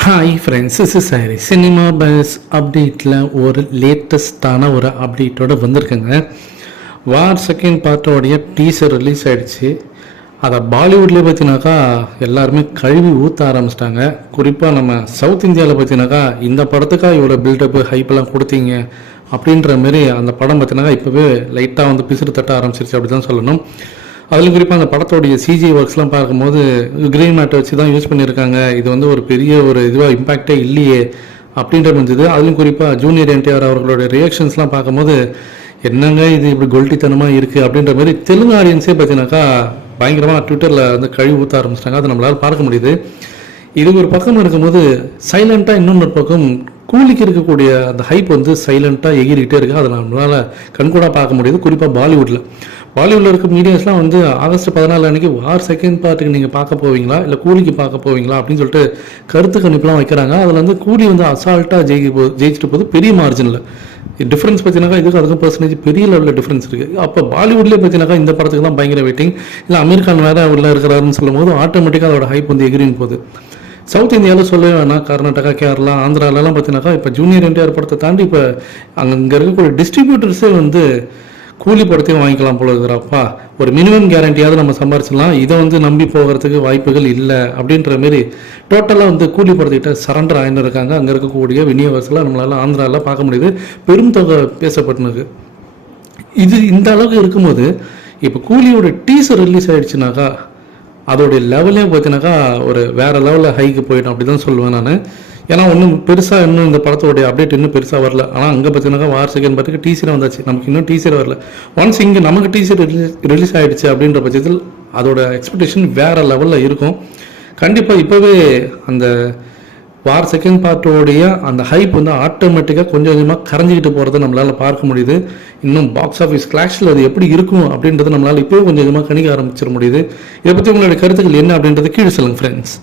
Hi friends is sorry cinema buzz அப்டேட்டில் ஒரு லேட்டஸ்டான ஒரு அப்டேட்டோட வந்திருக்குங்க. வார் செகண்ட் பார்ட்டோடைய டீசர் ரிலீஸ் ஆகிடுச்சு அதை பாலிவுட்லேயே பார்த்தீங்கன்னாக்கா எல்லாருமே கழுவி ஊற்ற ஆரம்பிச்சிட்டாங்க. குறிப்பாக நம்ம சவுத் இந்தியாவில் பார்த்தீங்கன்னாக்கா இந்த படத்துக்கா இவ்வளோ பில்டப்பு ஹைப்பெல்லாம் கொடுத்தீங்க அப்படின்ற மாரி அந்த படம் பார்த்தீங்கன்னா இப்போவே லைட்டாக வந்து பிசுறு தட்ட ஆரம்பிச்சிருச்சு அப்படி தான் சொல்லணும். அதிலும் குறிப்பாக அந்த படத்தோடைய சிஜி ஒர்க்ஸ்லாம் பார்க்கும்போது கிரீன் மேட்டை வச்சு தான் யூஸ் பண்ணியிருக்காங்க. இது வந்து ஒரு பெரிய ஒரு இதுவாக இம்பேக்டே இல்லையே அப்படின்ற இருந்தது. அதிலும் குறிப்பாக ஜூனியர் என்டிஆர் அவர்களோட ரியாக்ஷன்ஸ்லாம் பார்க்கும்போது என்னங்க இது இப்படி கொல்ட்டித்தனமாக இருக்குது அப்படின்ற மாதிரி தெலுங்கு ஆடியன்ஸே பார்த்தீங்கன்னாக்கா பயங்கரமாக ட்விட்டரில் வந்து கழுவி ஊற்ற ஆரம்பிச்சிட்டாங்க. அதை நம்மளால் பார்க்க முடியுது. இது ஒரு பக்கம் இருக்கும்போது சைலண்ட்டாக இன்னொன்று பக்கம் கூலிக்கு இருக்கக்கூடிய அந்த ஹைப் வந்து சைலண்ட்டாக எகிரிக்கிட்டே இருக்குது அதை நம்மளால் கண்கூடாக பார்க்க முடியுது. குறிப்பாக பாலிவுட்டில் பாலிவுட்டில் இருக்க மீடியாஸ்லாம் வந்து ஆகஸ்ட் பதினாலு அன்னைக்கு வார் செகண்ட் பார்ட்டுக்கு நீங்கள் பார்க்க போவீங்களா? இல்லை கூலிக்கு பார்க்க போவீங்களா? அப்படின்னு சொல்லிட்டு கருத்து கணிப்புலாம் வைக்கிறாங்க. அதில் வந்து கூலி வந்து அசால்ட்டாக ஜெயிக்க போ ஜெயிச்சிட்டு போகுது. பெரிய மார்ஜினில் டிஃப்ரென்ஸ் பார்த்தீங்கன்னா இதுக்கு அதுக்கும் பர்சன்டேஜ் பெரிய லெவலில் டிஃப்ரென்ஸ் இருக்குது அப்போ பாலிவுட்லேயே பார்த்தீங்கன்னா இந்த படத்துக்கு தான் பயங்கர வெயிட்டிங் இல்லை அமீர் கான் வேறு உள்ள இருக்கிறாருன்னு சொல்லும் போது ஆட்டோமேட்டிக்காக அதோட ஹைப் வந்து எகிரிங் போகுது. சவுத் இந்தியாவில் சொல்லவே வேணாம். கர்நாடகா கேரளா ஆந்திராலலாம் பார்த்தீங்கன்னாக்கா இப்போ ஜூனியர் என்டிஆர் படத்தை தாண்டி இப்போ அங்கே இங்கே இருக்கக்கூடிய டிஸ்ட்ரிபியூட்டர்ஸே வந்து கூலி படத்தையும் வாங்கிக்கலாம் போல இருக்கிறப்பா ஒரு மினிமம் கேரண்டியாவது நம்ம சம்பாரிச்சிடலாம். இதை வந்து நம்பி போகிறதுக்கு வாய்ப்புகள் இல்லை அப்படின்ற மாரி டோட்டலாக வந்து கூலி படத்துக்கிட்ட சரண்டர் ஆயின்னு இருக்காங்க. அங்கே இருக்கக்கூடிய விநியோகத்தில் நம்மளால் ஆந்திராவில் பார்க்க முடியுது. பெரும் தொகை பேசப்பட்டுனது இது இந்த அளவுக்கு இருக்கும்போது இப்போ கூலியோட டீசர் ரிலீஸ் ஆகிடுச்சுனாக்கா அதோடைய லெவலே பார்த்தீங்கன்னாக்கா ஒரு வேறு லெவலில் ஹைக்கு போயிடும். அப்படி தான் சொல்லுவேன் நான். ஏன்னா ஒன்றும் பெருசாக இன்னும் இந்த படத்தோடைய அப்டேட் இன்னும் பெருசாக வரல. ஆனால் அங்கே பார்த்தீங்கன்னா வார் செகண்ட் பார்த்துக்கு டீசர் வந்தாச்சு. நமக்கு இன்னும் டீசர் வரல. ஒன்ஸ் இங்கே நமக்கு டீசர் ரிலீஸ் ரிலீஸ் ஆகிடுச்சு அப்படின்ற பட்சத்தில் அதோட எக்ஸ்பெக்டேஷன் வேறு லெவலில் இருக்கும். கண்டிப்பாக இப்போவே அந்த வார் செகண்ட் பார்ட்டோடைய அந்த ஹைப் வந்து ஆட்டோமேட்டிக்காக கொஞ்சம் கொஞ்சமாக கரைஞ்சிக்கிட்டு போகிறத நம்மளால் பார்க்க முடியுது. இன்னும் பாக்ஸ் ஆஃபீஸ் கிளாஷில் அது எப்படி இருக்கும் அப்படின்றத நம்மளால் இப்போவே கொஞ்சம் கொஞ்சமாக கணிக்க ஆரம்பிச்சிட முடியுது. இதை பற்றி உங்களுடைய கருத்துக்கள் என்ன அப்படின்றது கீழே சொல்லுங்கள் ஃப்ரெண்ட்ஸ்